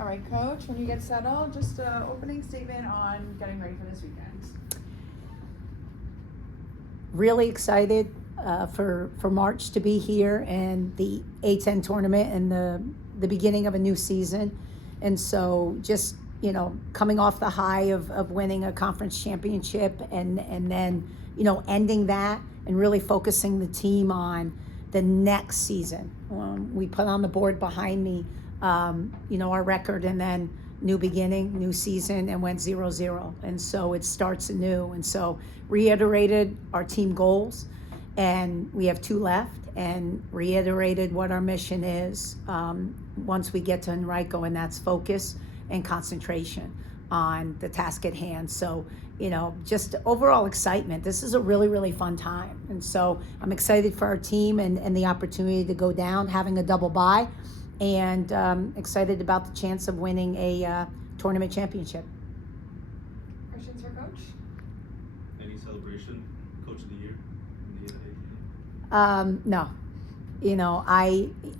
All right, Coach, when you get settled, just an opening statement on getting ready for this weekend. Really excited for March to be here and the A10 tournament and the beginning of a new season. And so just, coming off the high of winning a conference championship and then, ending that and really focusing the team on the next season. We put on the board behind me, our record, and then new beginning, new season, and went 0-0. And so it starts anew. And so reiterated our team goals, and we have 2 left, and reiterated what our mission is once we get to Henrico, and that's focus and concentration on the task at hand. So, just overall excitement. This is a really, really fun time. And so I'm excited for our team and the opportunity to go down, having a double bye, and excited about the chance of winning a tournament championship. Questions for Coach? Any celebration, Coach of the Year in the No.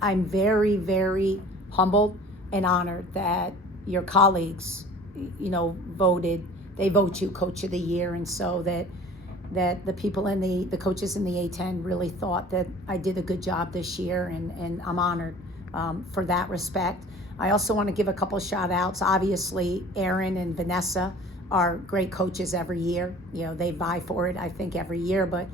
I'm very, very humbled and honored that your colleagues, they vote you Coach of the Year, and so that the people in the coaches in the A10 really thought that I did a good job this year, and I'm honored for that respect. I also want to give a couple shout outs. Obviously, Aaron and Vanessa are great coaches every year. They vie for it, I think, every year. But,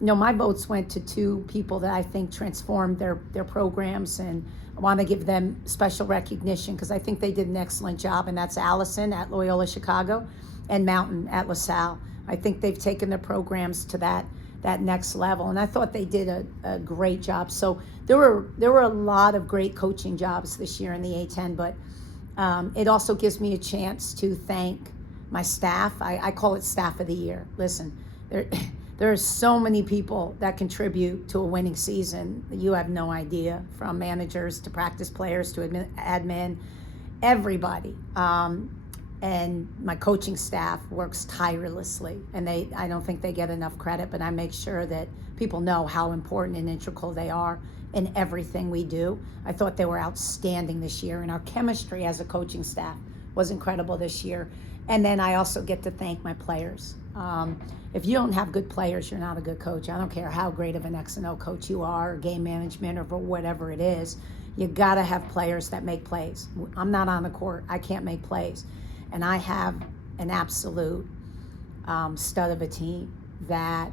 my votes went to 2 people that I think transformed their programs, and I want to give them special recognition because I think they did an excellent job, and that's Allison at Loyola Chicago and Mountain at LaSalle. I think they've taken their programs to that next level, and I thought they did a great job. So there were a lot of great coaching jobs this year in the A10, but it also gives me a chance to thank my staff. I call it Staff of the Year. Listen, there are so many people that contribute to a winning season. You have no idea, from managers to practice players to admin, everybody. And my coaching staff works tirelessly, and I don't think they get enough credit, but I make sure that people know how important and integral they are in everything we do. I thought they were outstanding this year, and our chemistry as a coaching staff was incredible this year. And then I also get to thank my players. If you don't have good players, you're not a good coach. I don't care how great of an X and O coach you are, or game management, or whatever it is. You gotta have players that make plays. I'm not on the court. I can't make plays. And I have an absolute stud of a team that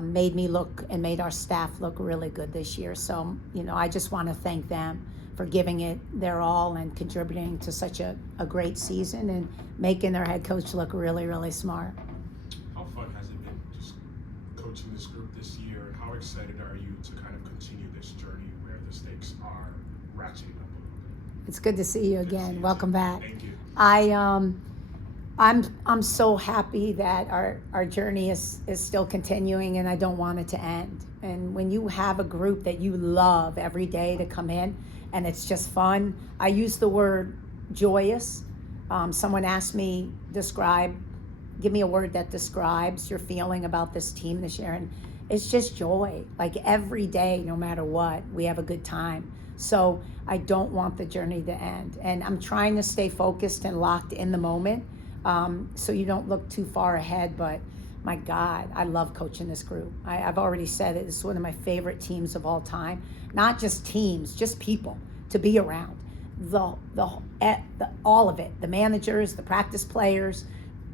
made me look and made our staff look really good this year. So, I just want to thank them for giving it their all and contributing to such a great season and making their head coach look really, really smart. How fun has it been just coaching this group this year? How excited are you to kind of continue this journey where the stakes are ratcheting up a little bit? It's good to see you again. Welcome back. Thank you. I'm so happy that our journey is still continuing, and I don't want it to end. And when you have a group that you love every day to come in, and it's just fun. I use the word joyous. Someone asked me, give me a word that describes your feeling about this team this year, and it's just joy. Like every day, no matter what, we have a good time. So I don't want the journey to end, and I'm trying to stay focused and locked in the moment, so you don't look too far ahead. But my God, I love coaching this group. I've already said it. It's one of my favorite teams of all time. Not just teams, just people to be around. All of it. The managers, the practice players,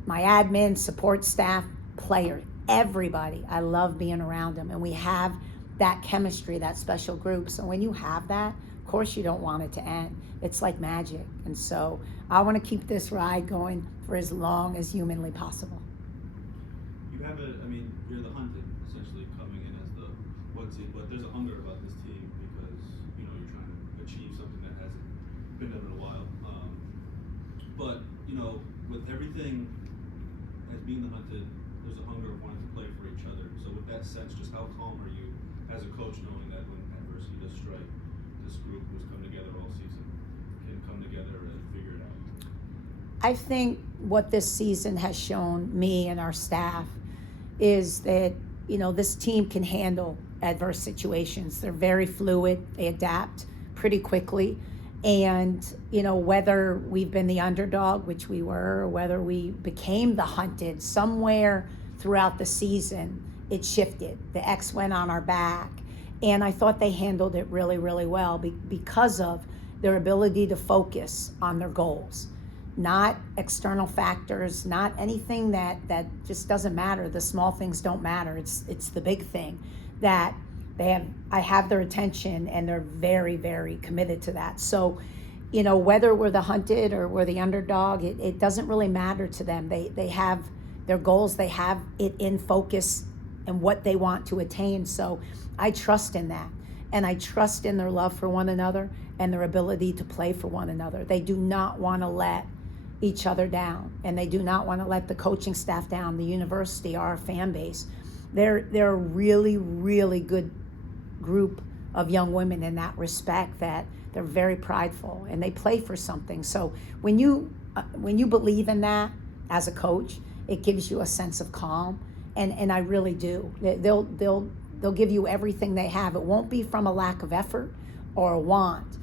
my admin, support staff, players, everybody. I love being around them, and we have that chemistry, that special group. So when you have that, of course you don't want it to end. It's like magic. And so I want to keep this ride going for as long as humanly possible. You have you're the hunted, essentially coming in as the one seed, but there's a hunger about this team because, you're trying to achieve something that hasn't been done in a while. But, with everything as being the hunted, there's a hunger of wanting to play for each other. So with that sense, just how calm are you as a coach knowing that when adversity does strike, this group who's come together all season can come together and figure it out? I think what this season has shown me and our staff is that, this team can handle adverse situations. They're very fluid. They adapt pretty quickly. And, whether we've been the underdog, which we were, or whether we became the hunted, somewhere throughout the season, it shifted. The X went on our back. And I thought they handled it really, really well because of their ability to focus on their goals, not external factors, not anything that just doesn't matter. The small things don't matter. It's the big thing that I have their attention, and they're very, very committed to that. So, whether we're the hunted or we're the underdog, it doesn't really matter to them. They have their goals, they have it in focus and what they want to attain. So I trust in that. And I trust in their love for one another and their ability to play for one another. They do not want to let each other down, and they do not want to let the coaching staff down, the university, our fan base. They're a really, really good group of young women in that respect, that they're very prideful and they play for something. So when you believe in that as a coach, it gives you a sense of calm, and I really do. They'll give you everything they have. It won't be from a lack of effort or a want.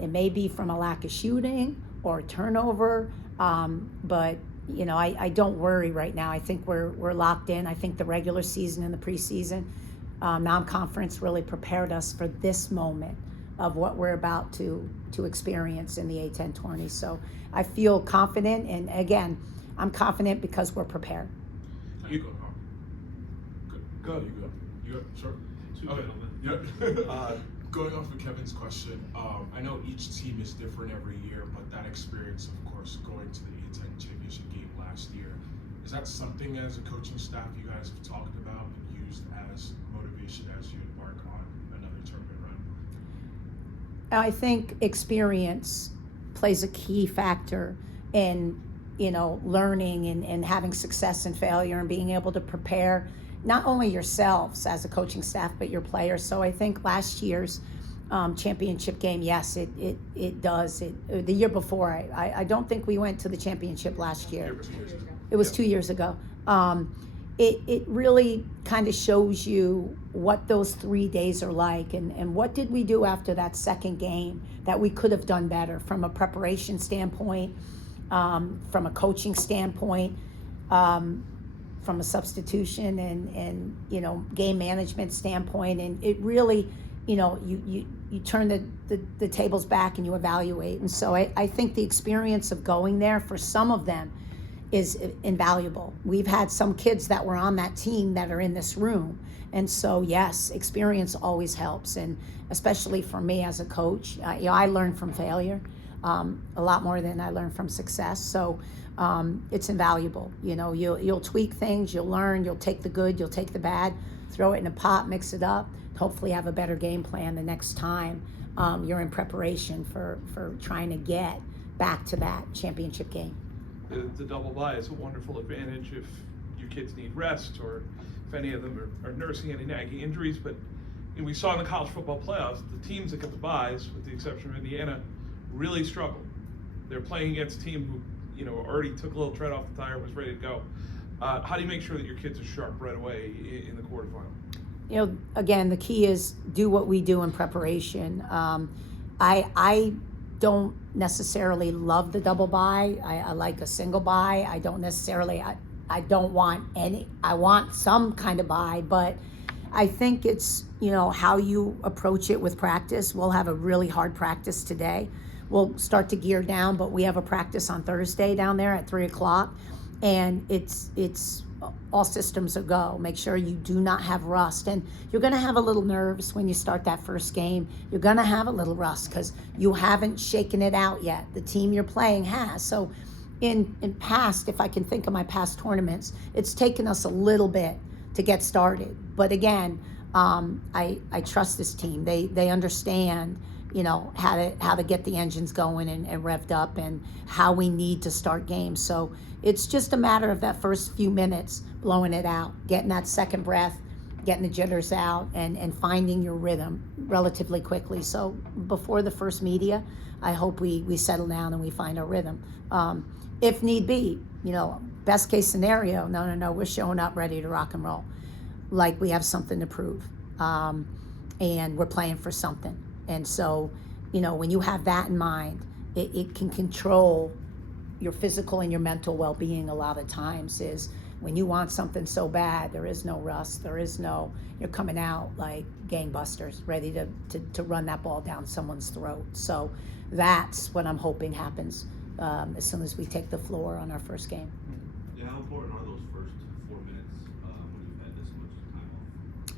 It may be from a lack of shooting or a turnover, but I don't worry right now. I think we're locked in. I think the regular season and the preseason non-conference really prepared us for this moment of what we're about to experience in the A10 tourney. So I feel confident, and again, I'm confident because we're prepared. You go. Go. You go. Sure. Two Okay. gentlemen. Yeah. Going off of Kevin's question, I know each team is different every year, but that experience, of course, going to the A10 championship game last year, is that something as a coaching staff you guys have talked about and used as motivation as you embark on another tournament run? I think experience plays a key factor in, learning and having success and failure, and being able to prepare not only yourselves as a coaching staff, but your players. So I think last year's championship game, yes, it does. The year before, I don't think we went to the championship last year. It was 2 years ago. It really kind of shows you what those 3 days are like, and what did we do after that second game that we could have done better from a preparation standpoint, from a coaching standpoint, from a substitution and game management standpoint. And it really, you turn the tables back and you evaluate. And so I think the experience of going there for some of them is invaluable. We've had some kids that were on that team that are in this room. And so, yes, experience always helps. And especially for me as a coach, I learn from failure a lot more than I learn from success. So it's invaluable. You'll tweak things, you'll learn, you'll take the good, you'll take the bad, throw it in a pot, mix it up, hopefully have a better game plan the next time you're in preparation for trying to get back to that championship game. The double bye is a wonderful advantage if your kids need rest, or if any of them are nursing any nagging injuries. But we saw in the college football playoffs, the teams that get the byes, with the exception of Indiana, really struggled. They're playing against a team who already took a little tread off the tire, was ready to go. How do you make sure that your kids are sharp right away in the quarterfinal? Again, the key is do what we do in preparation. I don't necessarily love the double bye. I like a single bye. I don't necessarily, I don't want any, I want some kind of bye, but I think it's, how you approach it with practice. We'll have a really hard practice today. We'll start to gear down, but we have a practice on Thursday down there at 3:00, and it's all systems are go. Make sure you do not have rust, and you're going to have a little nerves when you start that first game. You're going to have a little rust because you haven't shaken it out yet. The team you're playing has. So in past, if I can think of my past tournaments, it's taken us a little bit to get started. But again, I trust this team. They understand, how to get the engines going and revved up, and how we need to start games. So it's just a matter of that first few minutes, blowing it out, getting that second breath, getting the jitters out, and finding your rhythm relatively quickly. So before the first media, I hope we settle down and we find our rhythm. If need be, best case scenario, no, we're showing up ready to rock and roll, like we have something to prove, and we're playing for something. And so when you have that in mind, it can control your physical and your mental well-being a lot of times. Is when you want something so bad, there is no rust, you're coming out like gangbusters, ready to run that ball down someone's throat. So that's what I'm hoping happens as soon as we take the floor on our first game. Yeah, how important are those first 4 minutes when you've had this much time off?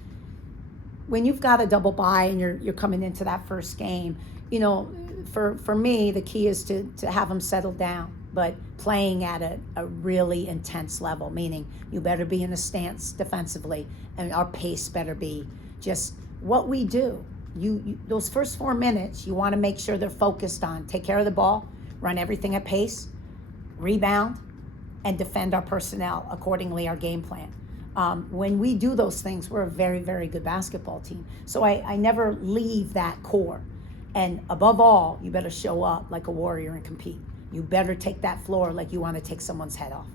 When you've got a double bye and you're coming into that first game, for me, the key is to have them settle down, but playing at a really intense level, meaning you better be in a stance defensively, and our pace better be just what we do. You those first 4 minutes, you want to make sure they're focused on take care of the ball, run everything at pace, rebound, and defend our personnel accordingly, our game plan. When we do those things, we're a very, very good basketball team. So I never leave that core. And above all, you better show up like a warrior and compete. You better take that floor like you want to take someone's head off.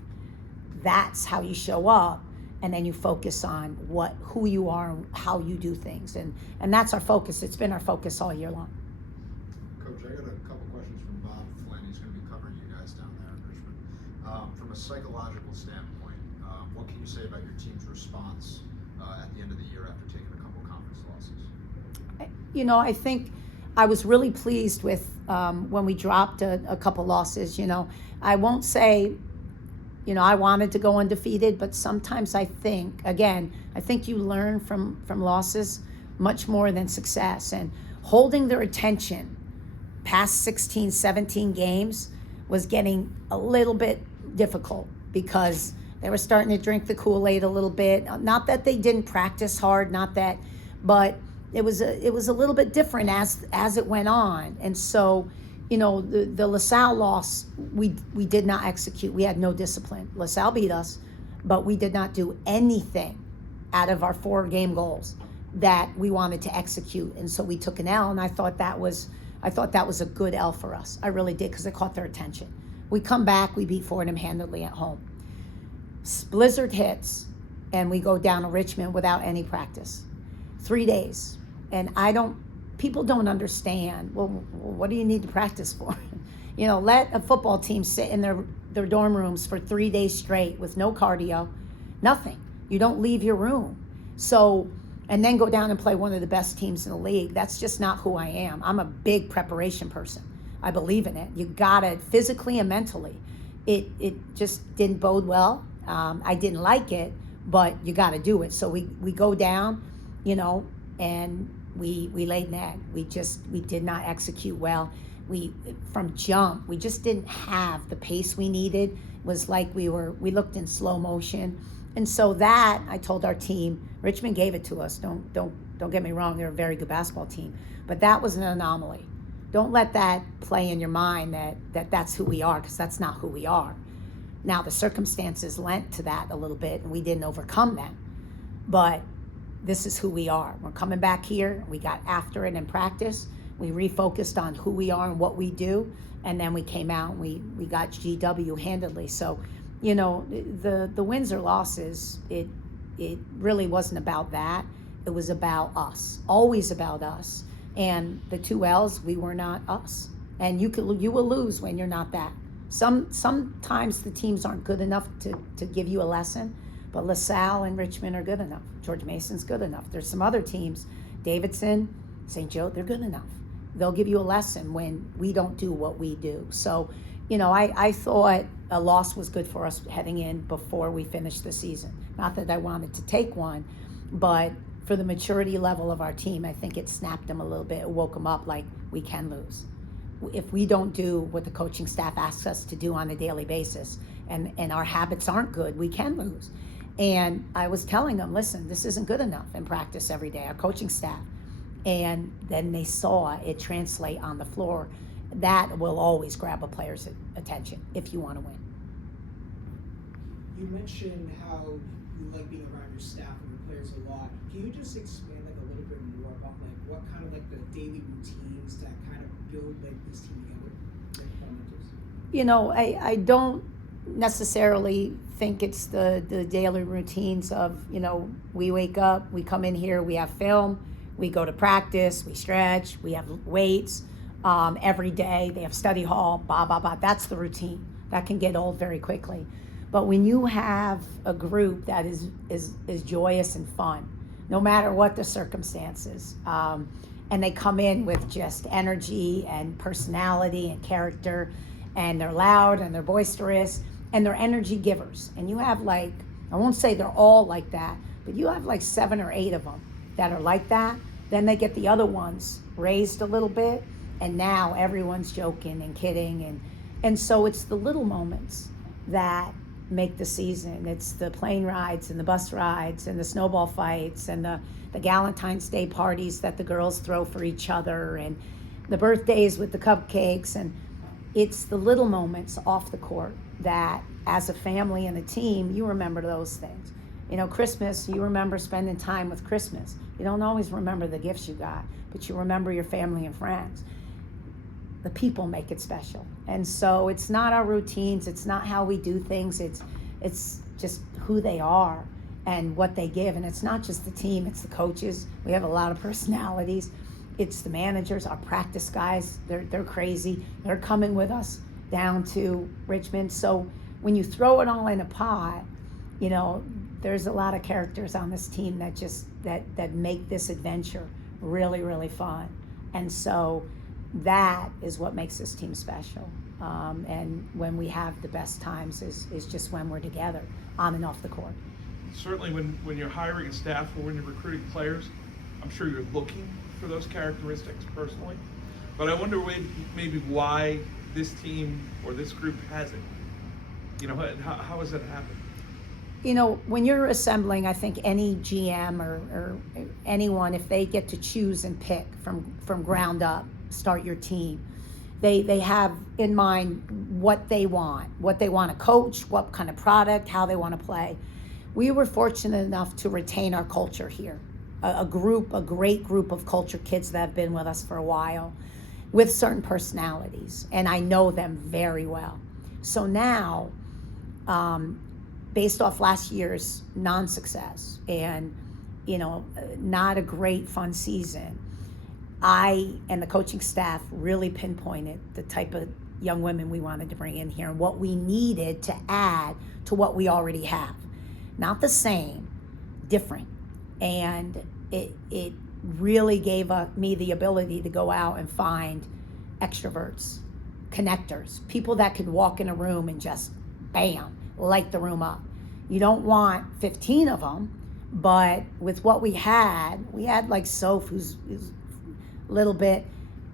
That's how you show up, and then you focus on who you are and how you do things. And that's our focus. It's been our focus all year long. Coach, I got a couple questions from Bob Flynn. He's going to be covering you guys down there in Richmond. From a psychological standpoint, what can you say about your team's response at the end of the year after taking a couple conference losses? I think I was really pleased with when we dropped a couple losses. I won't say, I wanted to go undefeated, but sometimes I think you learn from losses much more than success. And holding their attention past 16, 17 games was getting a little bit difficult because they were starting to drink the Kool-Aid a little bit. Not that they didn't practice hard, but it was a little bit different as it went on. And so, the LaSalle loss, we did not execute. We had no discipline. LaSalle beat us, but we did not do anything out of our 4 game goals that we wanted to execute. And so we took an L, and I thought that was a good L for us. I really did, because it caught their attention. We come back, we beat Fordham handedly at home. Blizzard hits, and we go down to Richmond without any practice. 3 days. And people don't understand, well, what do you need to practice for? Let a football team sit in their dorm rooms for 3 days straight with no cardio, nothing. You don't leave your room. So, and then go down and play one of the best teams in the league. That's just not who I am. I'm a big preparation person. I believe in it. You got it physically and mentally. It just didn't bode well. I didn't like it, but you got to do it. So we go down, and we laid an egg. We did not execute well. From jump, we just didn't have the pace we needed. It was like we looked in slow motion. And so that, I told our team, Richmond gave it to us. Don't get me wrong, they're a very good basketball team. But that was an anomaly. Don't let that play in your mind that's who we are, because that's not who we are. Now, the circumstances lent to that a little bit, and we didn't overcome them. But this is who we are. We're coming back here. We got after it in practice. We refocused on who we are and what we do. And then we came out and we got GW handedly. So, the wins or losses, it really wasn't about that. It was about us, always about us. And the 2 L's, we were not us. And you will lose when you're not that. Sometimes the teams aren't good enough to give you a lesson, but LaSalle and Richmond are good enough. George Mason's good enough. There's some other teams, Davidson, St. Joe, they're good enough. They'll give you a lesson when we don't do what we do. So, I thought a loss was good for us heading in before we finished the season. Not that I wanted to take one, but for the maturity level of our team, I think it snapped them a little bit. It woke them up like, we can lose. If we don't do what the coaching staff asks us to do on a daily basis, and our habits aren't good, we can lose. And I was telling them, listen, this isn't good enough in practice every day, our coaching staff. And then they saw it translate on the floor. That will always grab a player's attention if you want to win. You mentioned how you like being around your staff and your players a lot. Can you just expand a little bit more about what kind of the daily routines that kind of build this team together? I don't necessarily think it's the daily routines of, we wake up, we come in here, we have film, we go to practice, we stretch, we have weights. every day. They have study hall, blah, blah, blah. That's the routine. That can get old very quickly. But when you have a group that is joyous and fun, no matter what the circumstances, and they come in with just energy and personality and character, and they're loud and they're boisterous and they're energy givers. And you have like, I won't say they're all like that, but you have like 7 or 8 of them that are like that. Then they get the other ones raised a little bit, and now everyone's joking and kidding. And so it's the little moments that make the season. It's the plane rides and the bus rides and the snowball fights and the Valentine's Day parties that the girls throw for each other and the birthdays with the cupcakes. And it's the little moments off the court that as a family and a team, you remember those things. You know, Christmas, you remember spending time with Christmas. You don't always remember the gifts you got, but you remember your family and friends. The people make it special. And so it's not our routines, it's not how we do things, it's just who they are and what they give. And it's not just the team, it's the coaches. We have a lot of personalities. It's the managers, our practice guys, they're crazy. They're coming with us down to Richmond. So when you throw it all in a pot, you know, there's a lot of characters on this team that just that make this adventure really, really fun. And so that is what makes this team special. And when we have the best times is just when we're together on and off the court. Certainly when you're hiring a staff or when you're recruiting players, I'm sure you're looking for those characteristics personally. But I wonder maybe why this team or this group hasn't. You know, how has that happened? You know, when you're assembling, I think any GM or anyone, if they get to choose and pick from ground up, start your team, they have in mind what they want to coach, what kind of product, how they want to play. We were fortunate enough to retain our culture here, a great group of culture kids that have been with us for a while with certain personalities, and I know them very well. So now, based off last year's non-success and, you know, not a great fun season, I and the coaching staff really pinpointed the type of young women we wanted to bring in here and what we needed to add to what we already have. Not the same, different. And it really gave me the ability to go out and find extroverts, connectors, people that could walk in a room and just, bam, light the room up. You don't want 15 of them, but with what we had like Soph, who's a little bit,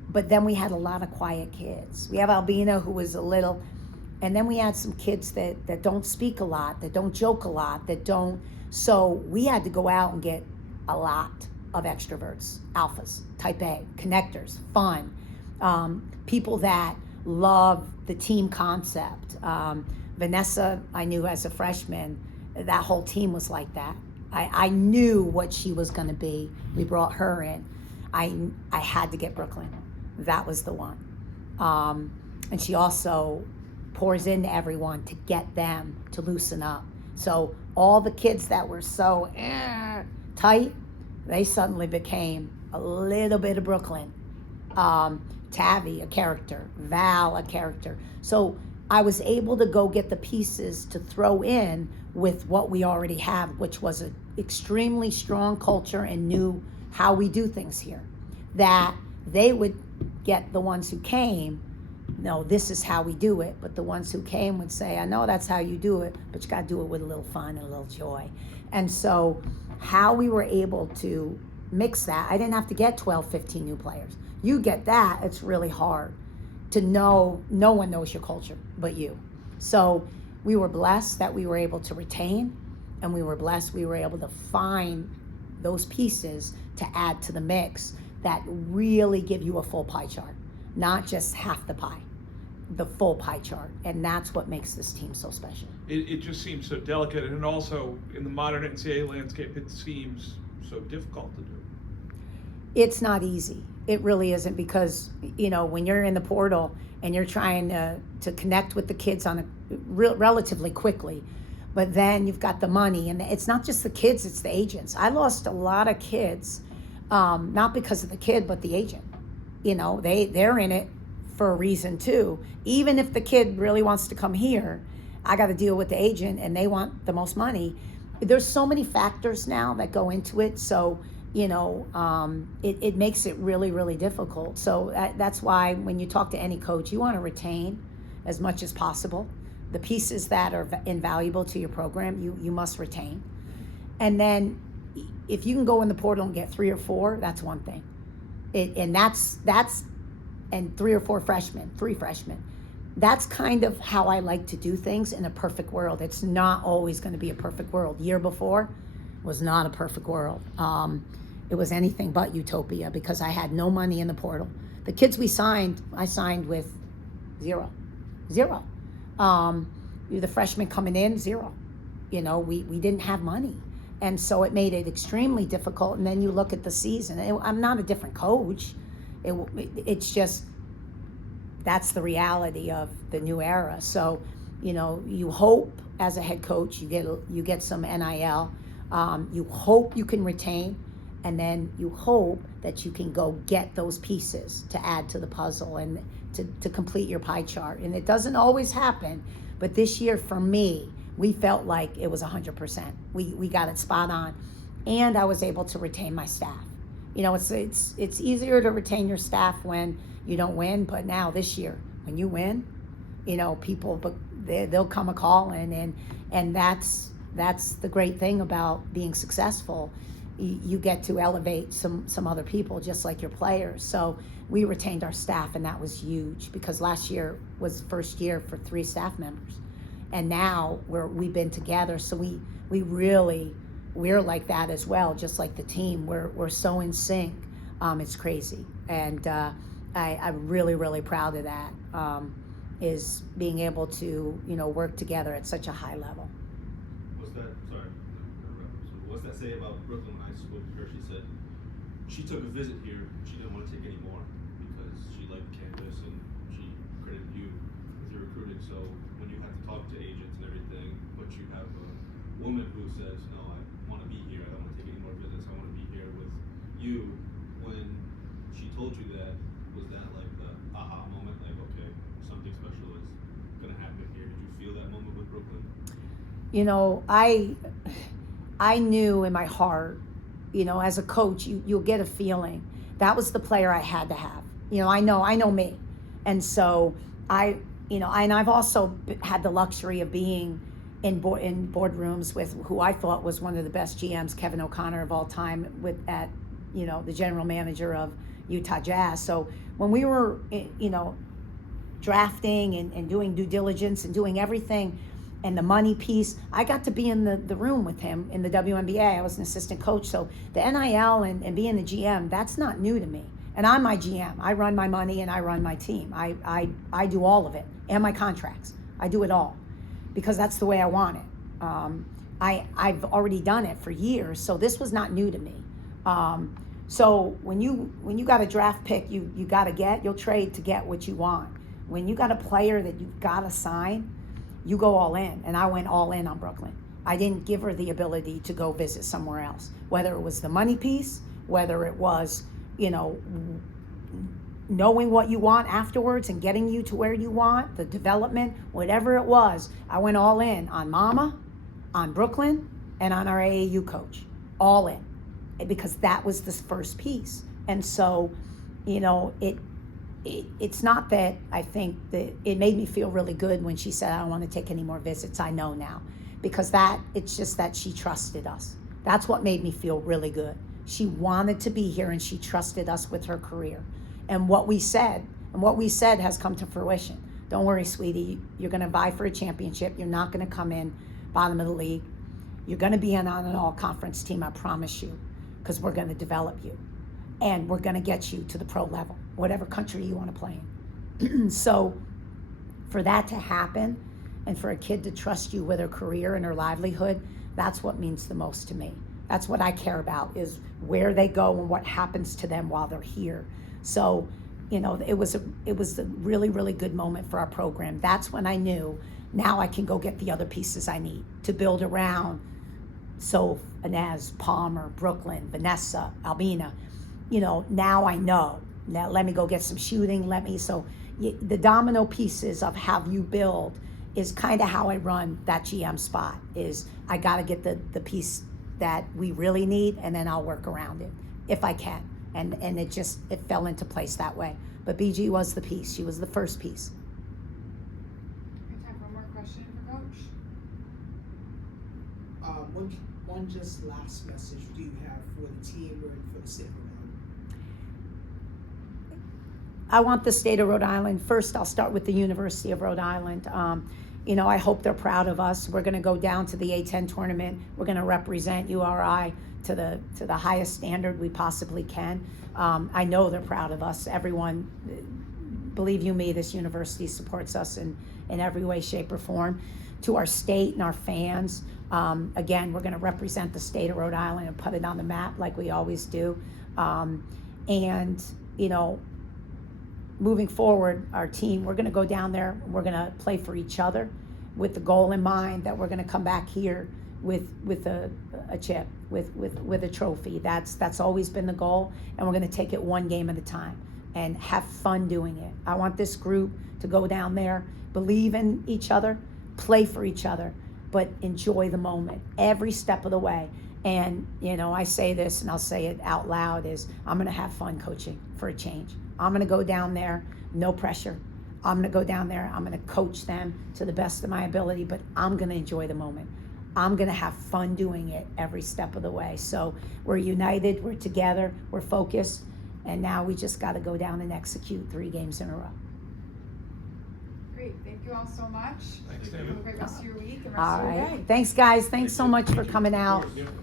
but then we had a lot of quiet kids. We have Albina, who was a little, and then we had some kids that don't speak a lot, that don't joke a lot, so we had to go out and get a lot of extroverts, alphas, type A, connectors, fun, people that love the team concept. Vanessa, I knew as a freshman, that whole team was like that. I knew what she was going to be. We brought her in. I had to get Brooklyn. That was the one. And she also pours into everyone to get them to loosen up. So all the kids that were so tight, they suddenly became a little bit of Brooklyn. Tavi, a character. Val, a character. So I was able to go get the pieces to throw in with what we already have, which was an extremely strong culture and knew how we do things here. That they would get the ones who came, no, this is how we do it. But the ones who came would say, I know that's how you do it, but you got to do it with a little fun and a little joy. And so how we were able to mix that, I didn't have to get 12, 15 new players. You get that, it's really hard to know, no one knows your culture but you. So we were blessed that we were able to retain, and we were blessed we were able to find those pieces to add to the mix that really give you a full pie chart, not just half the pie, the full pie chart. And that's what makes this team so special. It just seems so delicate, and also in the modern NCAA landscape, it seems so difficult to do. It's not easy. It really isn't, because, you know, when you're in the portal and you're trying to connect with the kids on a relatively quickly, but then you've got the money, and it's not just the kids, it's the agents. I lost a lot of kids, not because of the kid, but the agent. you know, they're in it for a reason too. Even if the kid really wants to come here, I got to deal with the agent and they want the most money. There's so many factors now that go into it. So, you know, it makes it really, really difficult. So that's why when you talk to any coach, you want to retain as much as possible. The pieces that are invaluable to your program, you must retain. And then if you can go in the portal and get 3 or 4, that's one thing. And 3 or 4 freshmen, 3 freshmen. That's kind of how I like to do things in a perfect world. It's not always going to be a perfect world. Year before was not a perfect world. It was anything but utopia because I had no money in the portal. The kids I signed with zero. The freshmen coming in, 0. You know, we didn't have money. And so it made it extremely difficult. And then you look at the season. I'm not a different coach. It's just, that's the reality of the new era. So, you know, you hope as a head coach you get some NIL. You hope you can retain, and then you hope that you can go get those pieces to add to the puzzle and to complete your pie chart. And it doesn't always happen, but this year for me, we felt like it was 100%. We got it spot on, and I was able to retain my staff. You know, it's easier to retain your staff when you don't win, but now this year, when you win, you know, people, they'll come a calling, and that's the great thing about being successful. You get to elevate some other people, just like your players. So we retained our staff, and that was huge because last year was the first year for 3 staff members, and now we've been together. So we're like that as well, just like the team. We're so in sync. It's crazy, and I'm really, really proud of that. Is being able to, you know, work together at such a high level. What's that say about Brooklyn? When I spoke to her, she said she took a visit here. She didn't want to take any more because she liked the campus and she credited you with your recruiting. So when you have to talk to agents and everything, but you have a woman who says, no, I want to be here. I don't want to take any more visits. I want to be here with you. When she told you that, was that like the aha moment? Like, okay, something special is going to happen here. Did you feel that moment with Brooklyn? You know, I knew in my heart, you know, as a coach, you'll get a feeling. That was the player I had to have. You know, I know me. And so I've also had the luxury of being in boardrooms with who I thought was one of the best GMs, Kevin O'Connor of all time, the general manager of Utah Jazz. So when we were, you know, drafting and doing due diligence and doing everything, and the money piece, I got to be in the room with him in the WNBA. I was an assistant coach. So the NIL and being the GM, that's not new to me. And I'm my GM. I run my money and I run my team. I do all of it, and my contracts. I do it all because that's the way I want it. I've already done it for years, so this was not new to me. So when you got a draft pick, you got to you'll trade to get what you want. When you got a player that you've got to sign, you go all in, and I went all in on Brooklyn. I didn't give her the ability to go visit somewhere else, whether it was the money piece, whether it was, you know, knowing what you want afterwards and getting you to where you want, the development, whatever it was. I went all in on Mama, on Brooklyn, and on our AAU coach, all in, because that was the first piece. And so, you know, it's not that I think that it made me feel really good when she said, I don't want to take any more visits. I know now, because it's just that she trusted us. That's what made me feel really good. She wanted to be here and she trusted us with her career. And what we said has come to fruition. Don't worry, sweetie, you're going to vie for a championship. You're not going to come in bottom of the league. You're going to be on an all-conference team, I promise you, because we're going to develop you. And we're going to get you to the pro level, whatever country you want to play in. So for that to happen and for a kid to trust you with her career and her livelihood, that's what means the most to me. That's what I care about, is where they go and what happens to them while they're here. So, you know, it was a really, really good moment for our program. That's when I knew now I can go get the other pieces I need to build around. So Inez, Palmer, Brooklyn, Vanessa, Albina. You know, now I know Now let me go get some shooting. The domino pieces of how you build is kind of how I run that GM spot. Is I got to get the piece that we really need, and then I'll work around it if I can. And it fell into place that way. But BG was the piece. She was the first piece. We have time for one more question for Coach. One just last message do you have for the team or for the state of Rhode Island? I want the state of Rhode Island. First, I'll start with the University of Rhode Island. I hope they're proud of us. We're going to go down to the A10 tournament. We're going to represent URI to the highest standard we possibly can. I know they're proud of us. Everyone, believe you me, this university supports us in every way, shape, or form. To our state and our fans, again, we're going to represent the state of Rhode Island and put it on the map like we always do. Moving forward, our team, we're going to go down there. We're going to play for each other with the goal in mind that we're going to come back here with a chip, with a trophy. That's always been the goal, and we're going to take it one game at a time and have fun doing it. I want this group to go down there, believe in each other, play for each other, but enjoy the moment every step of the way. And I say this, and I'll say it out loud, is I'm going to have fun coaching for a change. I'm going to go down there, no pressure. I'm going to go down there. I'm going to coach them to the best of my ability, but I'm going to enjoy the moment. I'm going to have fun doing it every step of the way. So we're united, we're together, we're focused, and now we just got to go down and execute 3 games in a row. Great, thank you all so much. Thanks, Have a Tammi. great rest of your week and rest All of your right. day. Thanks, guys. Thanks so much for coming out.